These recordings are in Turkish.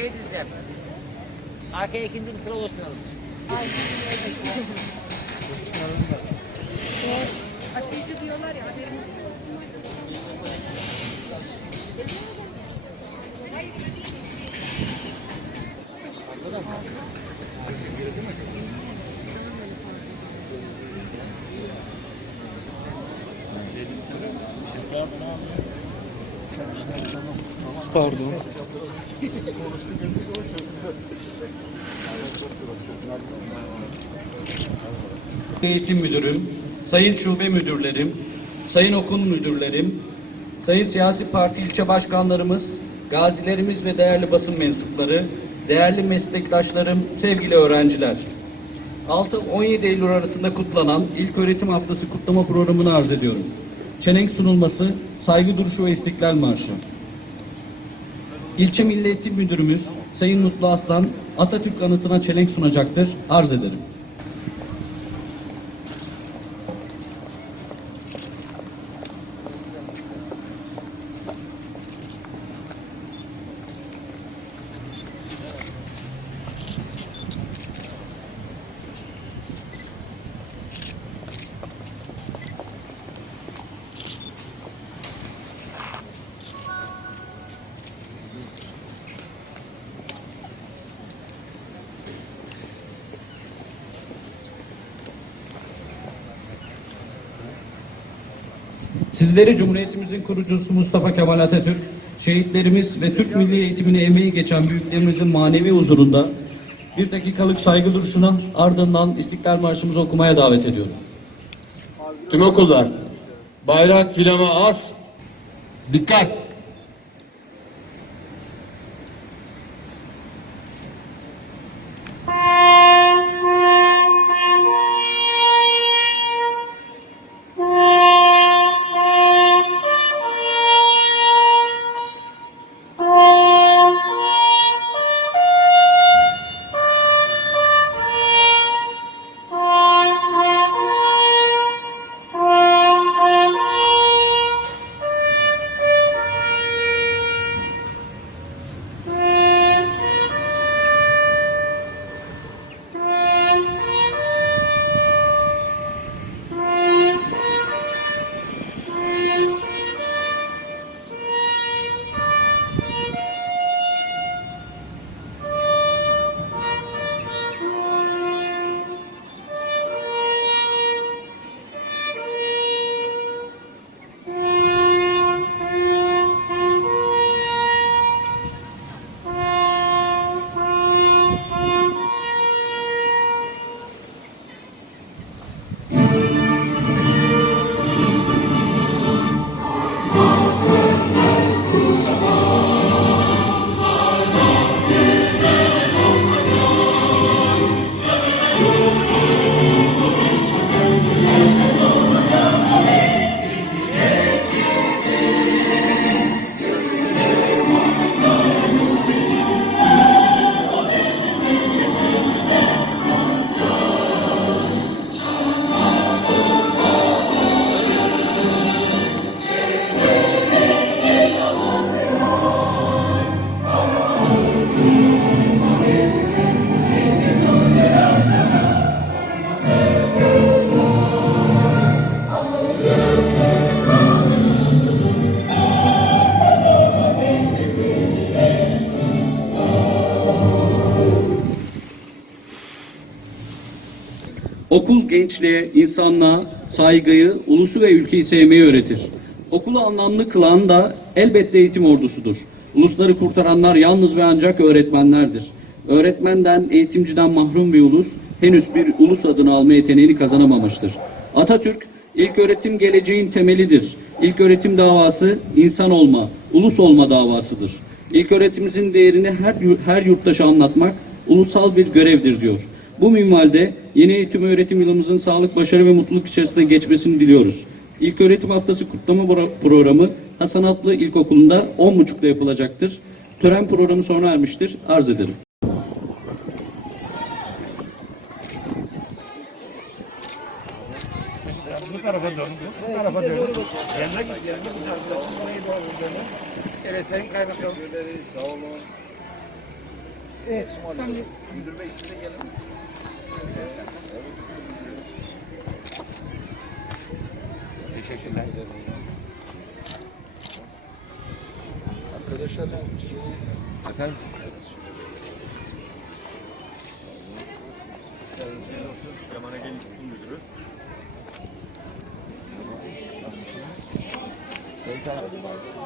arkaya dizeceğim. Arkaya ikinci bir sıra oluşturalım. Aşıyıcı diyorlar ya haberimiz yok. Pardon. Eğitim Müdürüm, Sayın Şube Müdürlerim, Sayın Okul Müdürlerim, Sayın Siyasi Parti ilçe başkanlarımız, gazilerimiz ve değerli basın mensupları, değerli meslektaşlarım, sevgili öğrenciler. 6-17 Eylül arasında kutlanan İlk Öğretim Haftası kutlama programını arz ediyorum. Çelenk sunulması, saygı duruşu ve istiklal marşı. İlçe Milli Eğitim Müdürümüz Sayın Mutlu Aslan Atatürk anıtına çelenk sunacaktır. Arz ederim. Sizleri Cumhuriyetimizin kurucusu Mustafa Kemal Atatürk, şehitlerimiz ve Türk milli eğitimine emeği geçen büyüklerimizin manevi huzurunda bir dakikalık saygı duruşuna ardından İstiklal Marşımızı okumaya davet ediyorum. Tüm okullar. Bayrak filama as. Dikkat. Okul gençliğe, insanlığa saygıyı, ulusu ve ülkeyi sevmeyi öğretir. Okulu anlamlı kılan da elbette eğitim ordusudur. Ulusları kurtaranlar yalnız ve ancak öğretmenlerdir. Öğretmenden, eğitimciden mahrum bir ulus henüz bir ulus adını alma yeteneğini kazanamamıştır. Atatürk, ilk öğretim geleceğin temelidir. İlk öğretim davası insan olma, ulus olma davasıdır. İlk öğretimimizin değerini her, her yurttaşa anlatmak ulusal bir görevdir diyor. Bu minvalde yeni eğitim öğretim yılımızın sağlık, başarı ve mutluluk içerisinde geçmesini diliyoruz. İlk öğretim haftası kutlama pro- programı Hasanatlı İlkokulu'nda 10.30'da yapılacaktır. Tören programı sona ermiştir. Arz ederim. Bu tarafa dön. Bu tarafa dön. Yerine git. Yerine git. Evet Sayın Kaymakam. Sağ olun. Evet. Sen de müdür bey size gelin. Teşekkürler. Arkadaşlar efendim Yaman Ege'nin müdürü. Sayın Tanrı.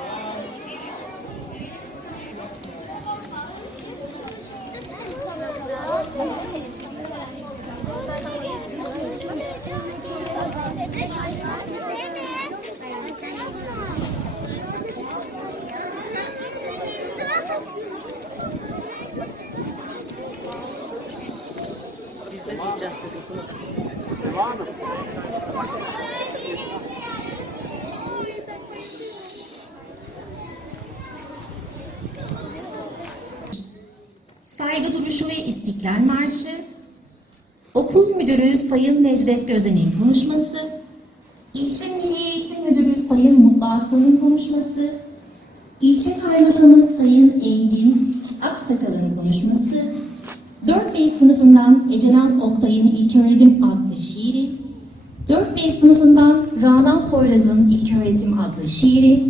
Saygı duruşu ve İstiklal Marşı, Okul Müdürü Sayın Necdet Gözen'in konuşması, İlçe Milli Eğitim Müdürü Sayın Mutlu Aslan'ın konuşması, İlçe Kaymakamı Sayın Engin Aksakal'ın konuşması, 4B sınıfından Ecenaz Oktay'ın İlköğretim adlı şiiri, 4B sınıfından Rana Poyraz'ın İlköğretim adlı şiiri,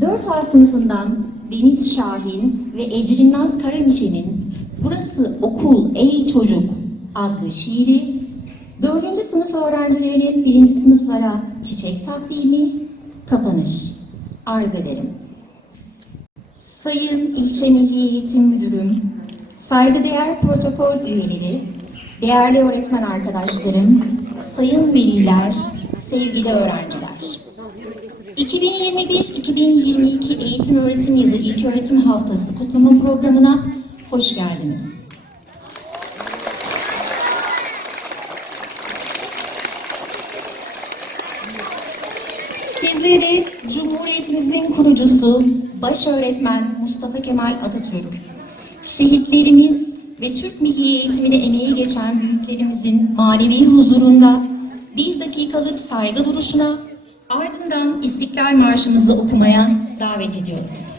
4A sınıfından Deniz Şahin ve Ecrin Naz Karamişe'nin Burası Okul Ey Çocuk adlı şiiri, 4. sınıf öğrencilerinin 1. sınıflara çiçek takdimi, kapanış arz ederim. Sayın İlçe Milli Eğitim Müdürüm, saygıdeğer protokol üyeleri, değerli öğretmen arkadaşlarım, sayın veliler, sevgili öğrenciler. 2021-2022 eğitim öğretim yılı İlköğretim Haftası kutlama programına hoş geldiniz. Sizleri Cumhuriyetimizin kurucusu baş öğretmen Mustafa Kemal Atatürk, şehitlerimiz ve Türk milli eğitimine emeği geçen büyüklerimizin manevi huzurunda bir dakikalık saygı duruşuna ardından İstiklal Marşımızı okumaya davet ediyorum.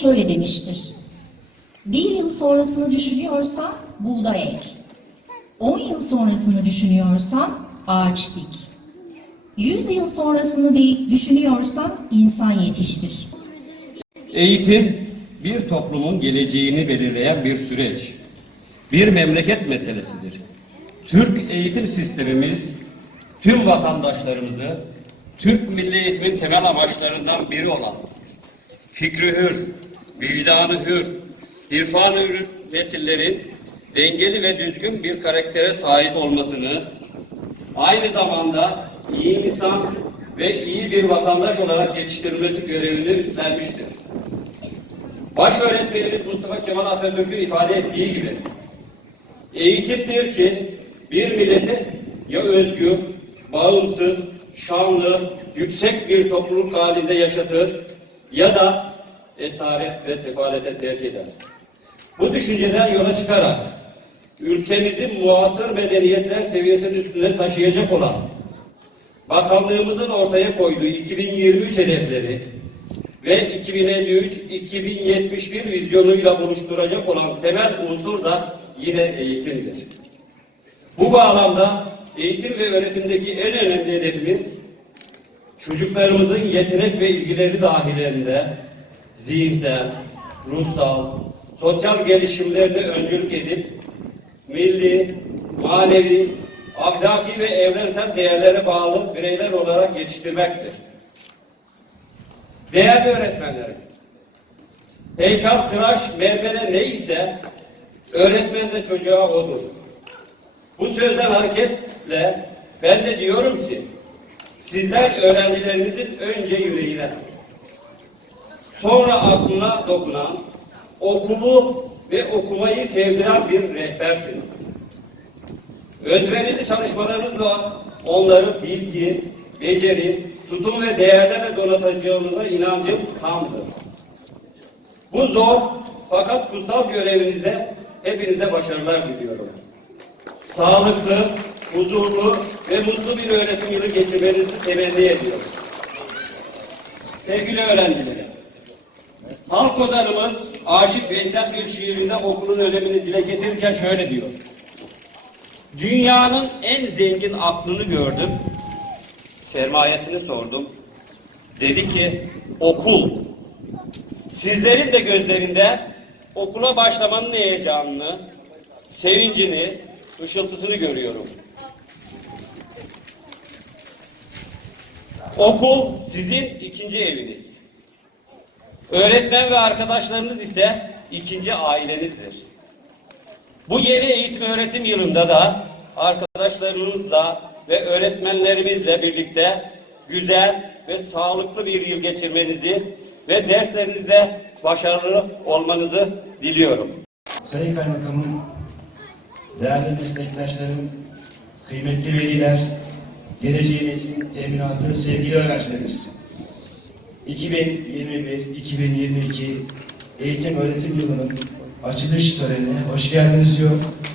Şöyle demiştir. Bir yıl sonrasını düşünüyorsan buğday ek. On yıl sonrasını düşünüyorsan ağaç dik. Yüz yıl sonrasını de- düşünüyorsan insan yetiştir. Eğitim bir toplumun geleceğini belirleyen bir süreç. Bir memleket meselesidir. Türk eğitim sistemimiz tüm vatandaşlarımızı Türk milli eğitimin temel amaçlarından biri olan fikri hür, vicdanı hür, irfanı hür nesillerin dengeli ve düzgün bir karaktere sahip olmasını aynı zamanda iyi insan ve iyi bir vatandaş olarak yetiştirilmesi görevini üstlenmiştir. Baş öğretmenimiz Mustafa Kemal Atatürk'ün ifade ettiği gibi eğitimdir ki bir milleti ya özgür, bağımsız, şanlı, yüksek bir topluluk halinde yaşatır ya da esaret ve sefalete terk eder. Bu düşünceden yola çıkarak ülkemizin muasır medeniyetler seviyesinin üstüne taşıyacak olan bakanlığımızın ortaya koyduğu 2023 hedefleri ve 2053-2071 vizyonuyla buluşturacak olan temel unsur da yine eğitimdir. Bu bağlamda eğitim ve öğretimdeki en önemli hedefimiz çocuklarımızın yetenek ve ilgileri dahilinde zihinsel, ruhsal, sosyal gelişimlerine öncülük edip milli, manevi, ahlaki ve evrensel değerlere bağlı bireyler olarak yetiştirmektir. Değerli öğretmenlerim, heykel, tıraş, mermere neyse öğretmen de çocuğa odur. Bu sözden hareketle ben de diyorum ki sizler öğrencilerinizin önce yüreğine, sonra aklına dokunan, okulu ve okumayı sevdiren bir rehbersiniz. Özverili çalışmalarınızla onları bilgi, beceri, tutum ve değerlerle donatacağımıza inancım tamdır. Bu zor fakat kutsal görevinizde hepinize başarılar diliyorum. Sağlıklı, huzurlu ve mutlu bir öğretim yılı geçirmenizi temenni ediyorum. Sevgili öğrencilerim, halk ozanımız Aşık Veysel bir şiirinde okulun önemini dile getirirken şöyle diyor. Dünyanın en zengin aklını gördüm. Sermayesini sordum. Dedi ki okul. Sizlerin de gözlerinde okula başlamanın heyecanını, sevincini, ışıltısını görüyorum. Okul sizin ikinci eviniz. Öğretmen ve arkadaşlarınız ise ikinci ailenizdir. Bu yeni eğitim öğretim yılında da arkadaşlarınızla ve öğretmenlerimizle birlikte güzel ve sağlıklı bir yıl geçirmenizi ve derslerinizde başarılı olmanızı diliyorum. Sayın Kaymakamım, değerli meslektaşlarım, kıymetli veliler, geleceğimizin teminatı sevgili öğrencilerimiz. 2021-2022 eğitim öğretim yılının açılış törenine hoş geldiniz diyor.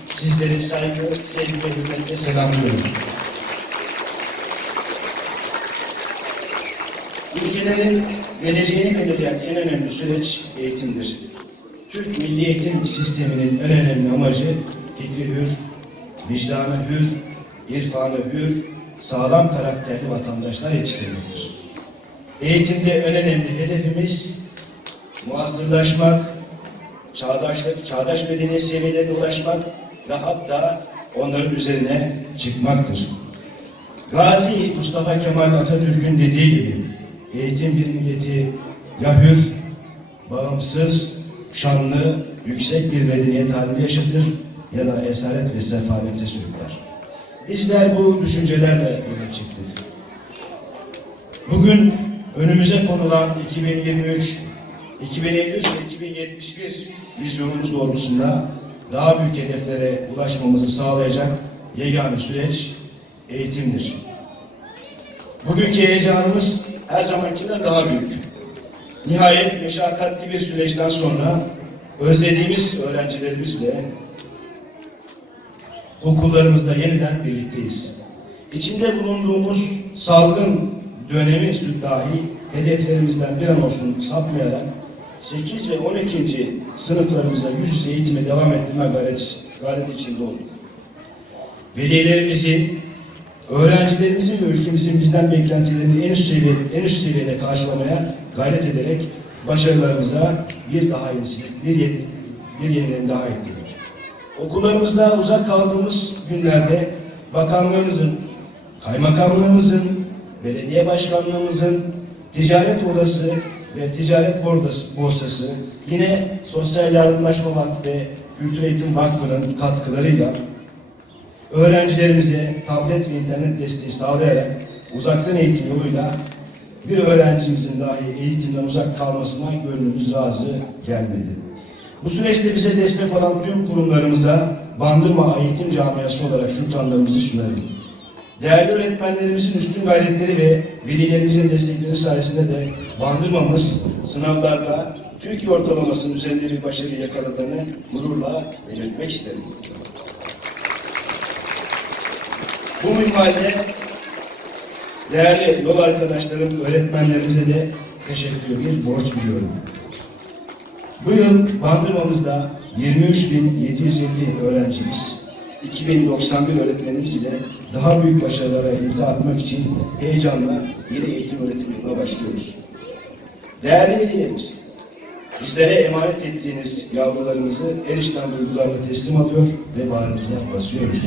Sizleri saygı, sevgi ve hürmetle selamlıyorum. Ülkelerin geleceğini belirleyen en önemli süreç eğitimdir. Türk milli eğitim sisteminin en önemli amacı fikri hür, vicdanı hür, irfanı hür, sağlam karakterli vatandaşlar yetiştirmektir. Eğitimde en önemli hedefimiz muasırlaşmak, çağdaşlık, çağdaş medeniyet seviyelerine ulaşmak ve hatta onların üzerine çıkmaktır. Gazi Mustafa Kemal Atatürk'ün dediği gibi eğitim bir milleti ya hür, bağımsız, şanlı, yüksek bir medeniyet halinde yaşatır ya da esaret ve sefalete sürükler. Bizler bu düşüncelerle yola çıktık. Bugün önümüze konulan 2023, 2053 ve 2071 vizyonumuz doğrultusunda daha büyük hedeflere ulaşmamızı sağlayacak yegane süreç eğitimdir. Bugünkü heyecanımız her zamankinden daha büyük. Nihayet meşakkatli bir süreçten sonra özlediğimiz öğrencilerimizle okullarımızda yeniden birlikteyiz. İçinde bulunduğumuz salgın dönemi dahi hedeflerimizden bir an olsun sapmayarak 8 ve 12. sınıflarımızda yüz yüze eğitime devam ettirme gayret, gayret içinde olduk. Velilerimizin, öğrencilerimizin ve ülkemizin bizden beklentilerini en üst seviyede, en üst seviyede karşılamaya gayret ederek başarılarımıza bir daha yenisi, bir, yeni, bir yenilerini daha ekledik. Okullarımızda uzak kaldığımız günlerde bakanlığımızın, kaymakamlığımızın, belediye başkanlığımızın, ticaret odası ve ticaret borsası, yine Sosyal Yardımlaşma Vakfı ve Kültür Eğitim Vakfı'nın katkılarıyla öğrencilerimize tablet ve internet desteği sağlayarak uzaktan eğitim yoluyla bir öğrencimizin dahi eğitimden uzak kalmasına gönlümüz razı gelmedi. Bu süreçte bize destek olan tüm kurumlarımıza Bandırma Eğitim Camiası olarak şükranlarımızı sunarım. Değerli öğretmenlerimizin üstün gayretleri ve velilerimizin destekleri sayesinde de Bandırmamız sınavlarda Türkiye ortalamasının üzerinde bir başarı yakaladığını gururla belirtmek isterim. Bu minvalde değerli yol arkadaşlarım, öğretmenlerimize de teşekkür bir borç biliyorum. Bu yıl bandırmamızda 23.750 öğrencimiz, 2091 öğretmenimiz ile daha büyük başarılara imza atmak için heyecanla yeni eğitim öğretim yılına başlıyoruz. Değerli velilerimiz, bizlere emanet ettiğiniz yavrularımızı el işten duygularla teslim alıyor ve bağrımıza basıyoruz.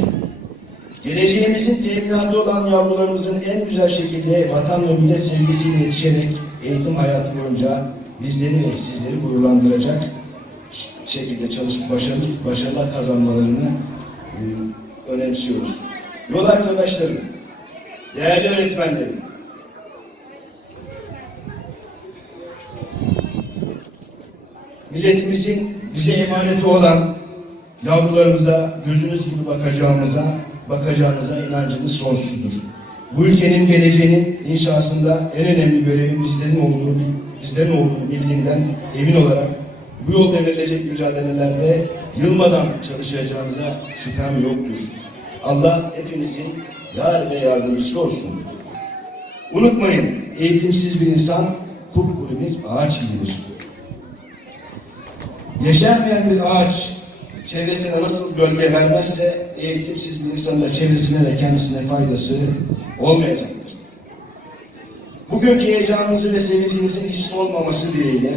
Geleceğimizin teminatı olan yavrularımızın en güzel şekilde vatan ve millet sevgisiyle yetişerek eğitim hayatı boyunca bizleri ve sizleri gururlandıracak şekilde çalışıp başarılı, başarılar kazanmalarını e, önemsiyoruz. Yol arkadaşlarım, değerli öğretmenlerim, milletimizin bize emaneti olan yavrularımıza gözünüz gibi bakacağımıza, bakacağınıza inancımız sonsuzdur. Bu ülkenin geleceğinin inşasında en önemli görevin bizlerin olduğu, bizlerin olduğu bildiğinden emin olarak bu yolda verilecek mücadelelerde yılmadan çalışacağınıza şüphem yoktur. Allah hepimizin yar ve yardımcısı olsun. Unutmayın, eğitimsiz bir insan kupkuru bir ağaç gibidir. Yeşermeyen bir ağaç çevresine nasıl gölge vermezse eğitimsiz bir insanın da çevresine ve kendisine faydası olmayacaktır. Bugünkü heyecanınızı ve sevincinizi hiç olmaması dileğiyle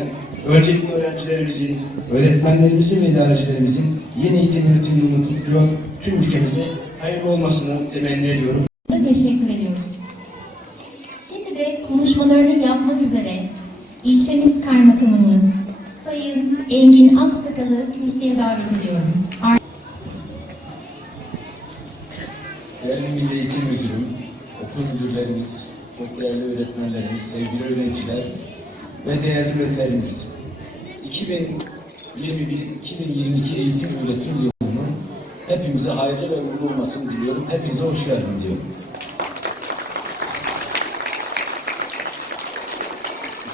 öncelikle öğrencilerimizin, öğretmenlerimizin ve idarecilerimizin yeni eğitim yılını kutluyor. Tüm ülkemize hayırlı olmasını temenni ediyorum. teşekkür ediyoruz. Şimdi de konuşmalarını yapmak üzere ilçemiz kaymakamımız Sayın Engin Aksakal'ı kürsüye davet ediyorum. Ar- Değerli Milli Eğitim Müdürüm, okul müdürlerimiz, çok değerli öğretmenlerimiz, sevgili öğrenciler ve değerli velilerimiz. 2021-2022 eğitim öğretim yılının hepimize hayırlı ve uğurlu olmasını diliyorum. Hepinize hoş geldin diyorum.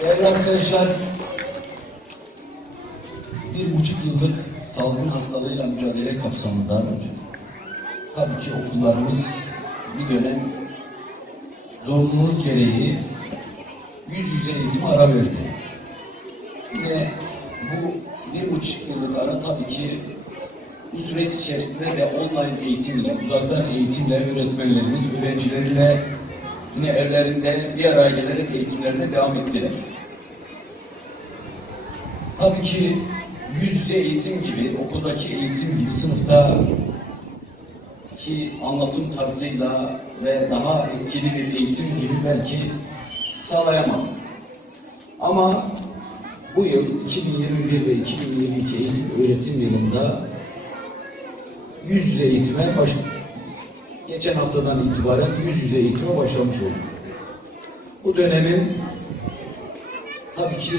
Değerli arkadaşlar, bir buçuk yıllık salgın hastalığıyla mücadele kapsamında tabii ki okullarımız bir dönem zorunluluk gereği yüz yüze eğitime ara verdi. Yine bu bir buçuk yıllık ara tabii ki bu süreç içerisinde de online eğitimle, uzaktan eğitimle öğretmenlerimiz, öğrencileriyle yine evlerinde bir araya gelerek eğitimlerine devam ettiler. Tabii ki yüz yüze eğitim gibi, okuldaki eğitim gibi sınıfta ki anlatım tarzıyla ve daha etkili bir eğitim gibi belki sağlayamadık. Ama bu yıl 2021 ve 2022 eğitim öğretim yılında yüz yüze eğitime baş geçen haftadan itibaren yüz yüze eğitime başlamış olduk. Bu dönemin tabii ki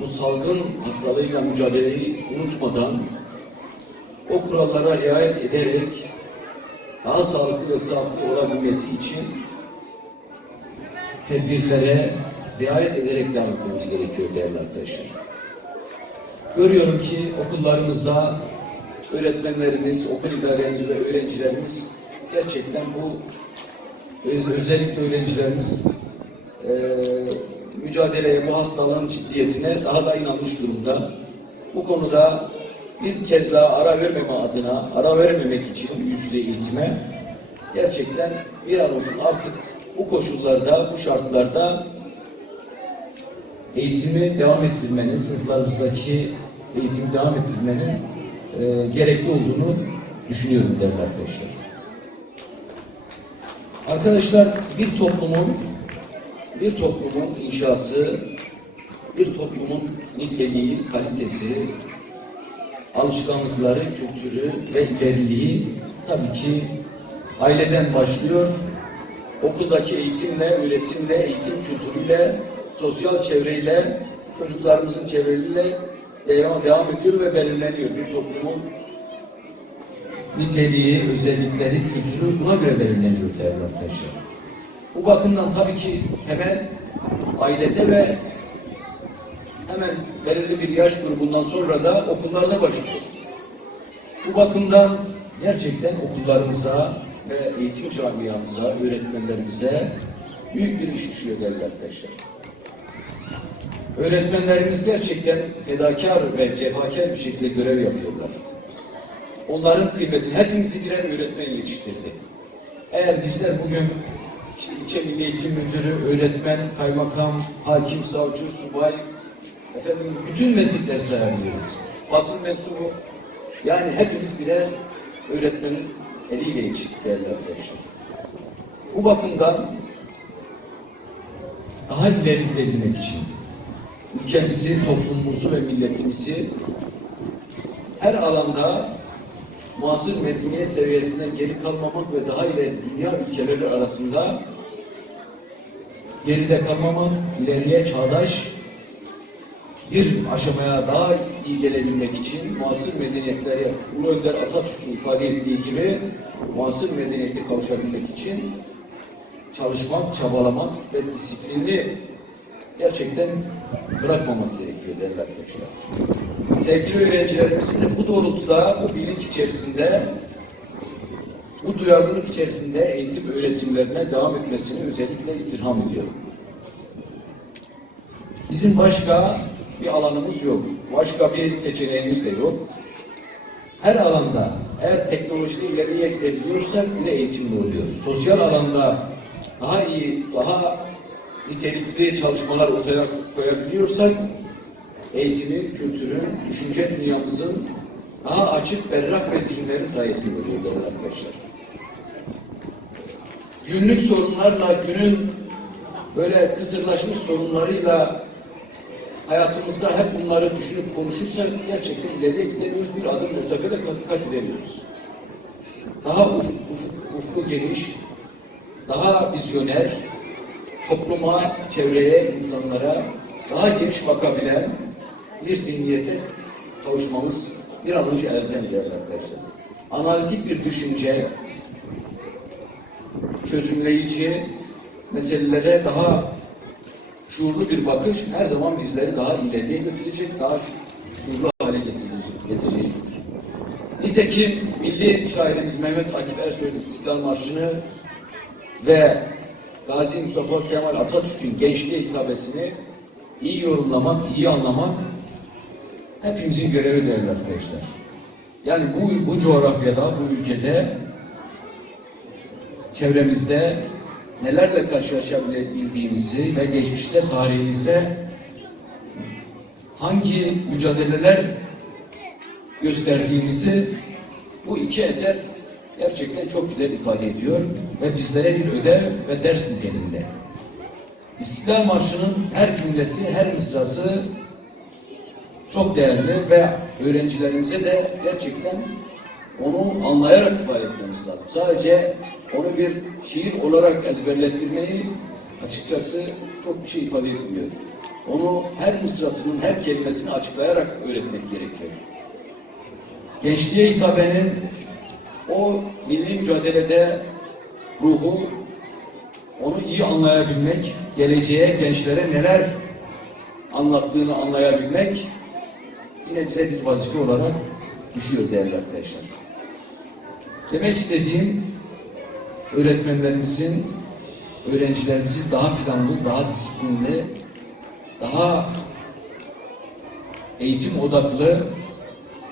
bu salgın hastalığıyla mücadeleyi unutmadan o kurallara riayet ederek daha sağlıklı ve sağlıklı olabilmesi için tedbirlere riayet ederek devam etmemiz gerekiyor değerli arkadaşlar. Görüyorum ki okullarımızda öğretmenlerimiz, okul idaremiz ve öğrencilerimiz gerçekten bu öz- özellikle öğrencilerimiz eee, mücadeleye, bu hastalığın ciddiyetine daha da inanmış durumda. Bu konuda bir kez daha ara vermeme adına, ara vermemek için yüz yüze eğitime gerçekten bir an olsun artık bu koşullarda, bu şartlarda eğitimi devam ettirmenin, sınıflarımızdaki eğitimi devam ettirmenin e, gerekli olduğunu düşünüyorum değerli arkadaşlar. Arkadaşlar bir toplumun bir toplumun inşası, bir toplumun niteliği, kalitesi, alışkanlıkları, kültürü ve ileriliği tabii ki aileden başlıyor. Okuldaki eğitimle, öğretimle, eğitim kültürüyle, sosyal çevreyle, çocuklarımızın çevreleriyle devam, devam ediyor ve belirleniyor. Bir toplumun niteliği, özellikleri, kültürü buna göre belirleniyor değerli arkadaşlar. Bu bakımdan tabii ki temel ailede ve hemen belirli bir yaş grubundan sonra da okullarda başlıyor. Bu bakımdan gerçekten okullarımıza ve eğitim camiamıza, öğretmenlerimize büyük bir iş düşüyor değerli arkadaşlar. Öğretmenlerimiz gerçekten fedakar ve cefakar bir şekilde görev yapıyorlar. Onların kıymeti hepimizi birer öğretmen yetiştirdi. Eğer bizler bugün işte ilçe milli eğitim müdürü, öğretmen, kaymakam, hakim, savcı, subay, efendim bütün meslekler sayabiliriz. Basın mensubu, yani hepimiz birer öğretmenin eliyle yetiştik değerli arkadaşlar. Bu bakımdan daha ileri gidebilmek için ülkemizi, toplumumuzu ve milletimizi her alanda muasır medeniyet seviyesinden geri kalmamak ve daha ileri dünya ülkeleri arasında geride kalmamak, ileriye çağdaş bir aşamaya daha iyi gelebilmek için muasır medeniyetlere Ulu Önder Atatürk'ün ifade ettiği gibi muasır medeniyete kavuşabilmek için çalışmak, çabalamak ve disiplini gerçekten bırakmamak gerekiyor değerli arkadaşlar. Sevgili öğrencilerimizin de bu doğrultuda, bu bilinç içerisinde, bu duyarlılık içerisinde eğitim öğretimlerine devam etmesini özellikle istirham ediyorum. Bizim başka bir alanımız yok. Başka bir seçeneğimiz de yok. Her alanda eğer teknolojide ileriye gidebiliyorsak bile eğitimli oluyor. Sosyal alanda daha iyi, daha nitelikli çalışmalar ortaya koyabiliyorsak eğitimi, kültürün, düşünce dünyamızın daha açık, berrak ve zihinlerin sayesinde oluyor değerli arkadaşlar. Günlük sorunlarla, günün böyle kısırlaşmış sorunlarıyla hayatımızda hep bunları düşünüp konuşursak gerçekten ileriye gidemiyoruz. Bir adım mesafede kat edemiyoruz. Daha ufuk, ufuk, ufku geniş, daha vizyoner, topluma, çevreye, insanlara daha geniş bakabilen bir zihniyete kavuşmamız bir an önce elzem değerli arkadaşlar. Analitik bir düşünce, çözümleyici, meselelere daha şuurlu bir bakış her zaman bizleri daha ileriye götürecek, daha şuurlu hale getirecek, getirecektir. Nitekim milli şairimiz Mehmet Akif Ersoy'un İstiklal Marşı'nı ve Gazi Mustafa Kemal Atatürk'ün gençliğe hitabesini iyi yorumlamak, iyi anlamak hepimizin görevi değerli arkadaşlar. Yani bu, bu coğrafyada, bu ülkede çevremizde nelerle karşılaşabildiğimizi ve geçmişte tarihimizde hangi mücadeleler gösterdiğimizi bu iki eser gerçekten çok güzel ifade ediyor ve bizlere bir ödev ve ders niteliğinde. İstiklal Marşı'nın her cümlesi, her mısrası çok değerli ve öğrencilerimize de gerçekten onu anlayarak ifade etmemiz lazım. Sadece onu bir şiir olarak ezberlettirmeyi açıkçası çok bir şey ifade etmiyor. Onu her mısrasının, her kelimesini açıklayarak öğretmek gerekiyor. Gençliğe hitabenin o milli mücadelede ruhu, onu iyi anlayabilmek, geleceğe, gençlere neler anlattığını anlayabilmek yine bize bir vazife olarak düşüyor değerli arkadaşlar. Demek istediğim öğretmenlerimizin, öğrencilerimizin daha planlı, daha disiplinli, daha eğitim odaklı,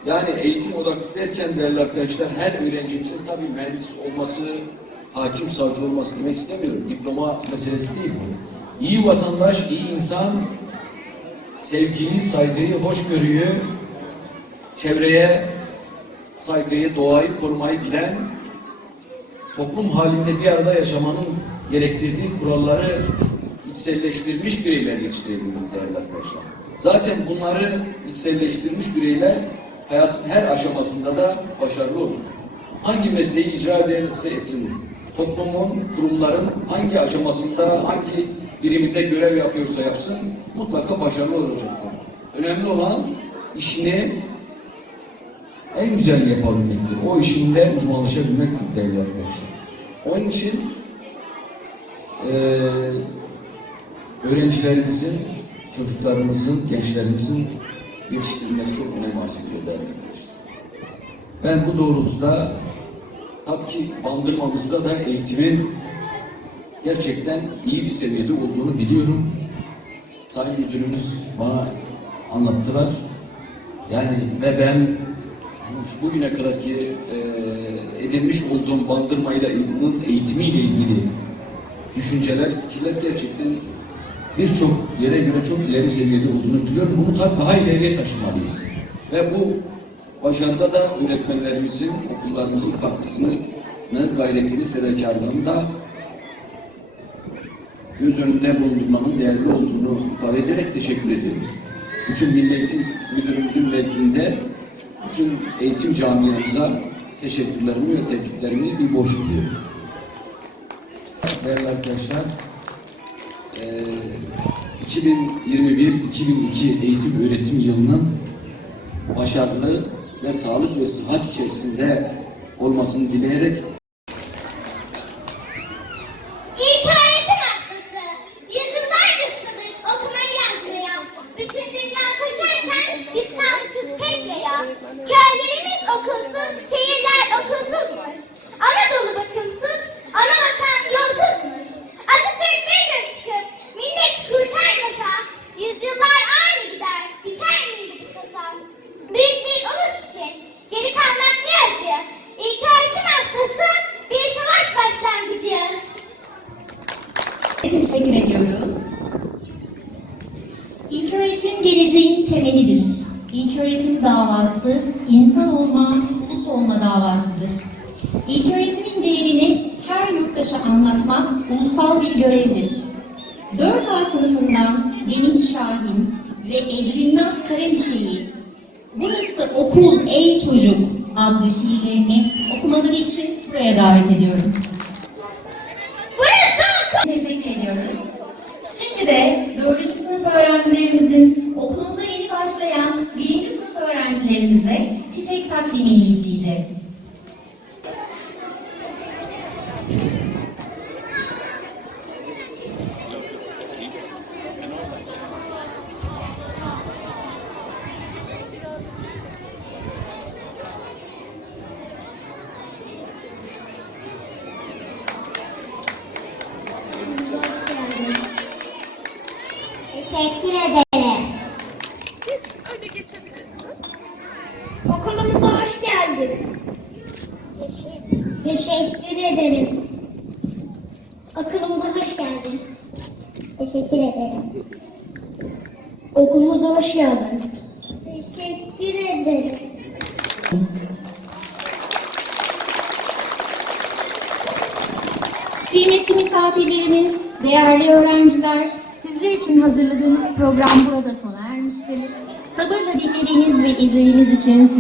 yani eğitim odaklı derken değerli arkadaşlar her öğrencimizin tabii mühendis olması, hakim savcı olması demek istemiyorum. Diploma meselesi değil. İyi vatandaş, iyi insan sevgiyi, saygıyı, hoşgörüyü, çevreye saygıyı, doğayı korumayı bilen, toplum halinde bir arada yaşamanın gerektirdiği kuralları içselleştirmiş bireyler yetiştirebilmek değerli arkadaşlar. Zaten bunları içselleştirmiş bireyler hayatın her aşamasında da başarılı olur. Hangi mesleği icra ederse etsin, toplumun, kurumların hangi aşamasında, hangi biriminde görev yapıyorsa yapsın, mutlaka başarılı olacaktır. Önemli olan işini en güzel yapabilmektir. O işinde uzmanlaşabilmektir değerli arkadaşlar. Onun için eee öğrencilerimizin, çocuklarımızın, gençlerimizin yetiştirilmesi çok önem arz ediyor değerli. Ben bu doğrultuda tabii ki bandırmamızda da eğitimin gerçekten iyi bir seviyede olduğunu biliyorum. Sayın Müdürümüz bana anlattılar. Yani ve ben bu- bugüne kadarki e, edinmiş olduğum bandırmayla eğitimiyle ilgili düşünceler, fikirler gerçekten birçok yere göre çok ileri seviyede olduğunu biliyorum. Bunu tabii daha ileriye taşımalıyız. Ve bu başarıda da öğretmenlerimizin, okullarımızın katkısını, gayretini, fedakarlığını da göz önünde bulundurmanın değerli olduğunu ifade ederek teşekkür ediyorum. Bütün Milli Eğitim Müdürümüzün nezdinde bütün eğitim camiamıza teşekkürlerimi ve tebriklerimi bir borç biliyorum. Değerli arkadaşlar, eee 2021-2002 eğitim öğretim yılının başarılı ve sağlık ve sıhhat içerisinde olmasını dileyerek İlk öğretim haftası. Yüzyıllardır sınır okumayı yazmıyor. Bütün dünya koşarken biz kalmışız tek yaya. Köylerimiz okulsuz, şehirler okulsuzmuş. Anadolu bakımsız, ana vatan yolsuzmuş. Atatürk bir gün çıkıp millet kurtarmasa, yüzyıllar aynı gider, biter miydi bu kasa? Büyük bir ulus için geri kalmak ne acı? İlk öğretim haftası bir savaş başlangıcı. Teşekkür ediyoruz. İlköğretim geleceğin temelidir. İlköğretim davası insan olma, ulus olma davasıdır. İlköğretimin değerini her yurttaşa anlatmak ulusal bir görevdir. 4A sınıfından Deniz Şahin ve Ecrinaz Karemişe'yi Burası Okul Ey Çocuk adlı şiirlerini okumaları için buraya davet ediyorum. Için